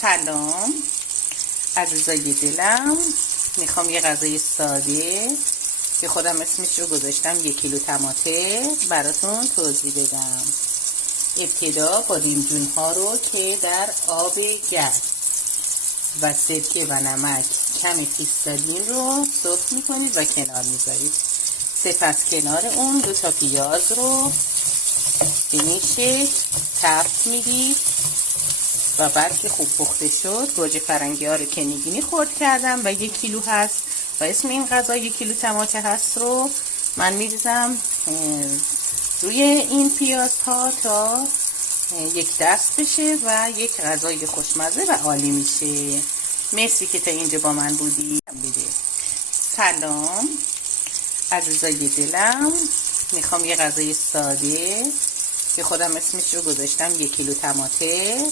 سلام عزیزای دلم، میخوام یه غذای ساده که خودم اسمش رو گذاشتم 1 کیلو تماته براتون توضیح بدم. ابتدا با لیمجون ها رو که در آب گرم و سرکه و نمک کمی پیستادین رو سرخ میکنید و کنار میذارید. سپس کنار اون 2 تا پیاز رو به این شکل تفت میدید و بعد که خوب پخته شد گوجه فرنگی ها رو که نگینی خرد کردم و 1 کیلو هست و اسم این غذا 1 کیلو تماته هست رو من میریزم روی این پیاز ها تا یک دست بشه و یک غذای خوشمزه و عالی میشه. مرسی که تا اینجا با من بودی. سلام عزیزای دلم، میخوام یه غذای ساده که خودم اسمش رو گذاشتم 1 کیلو تماته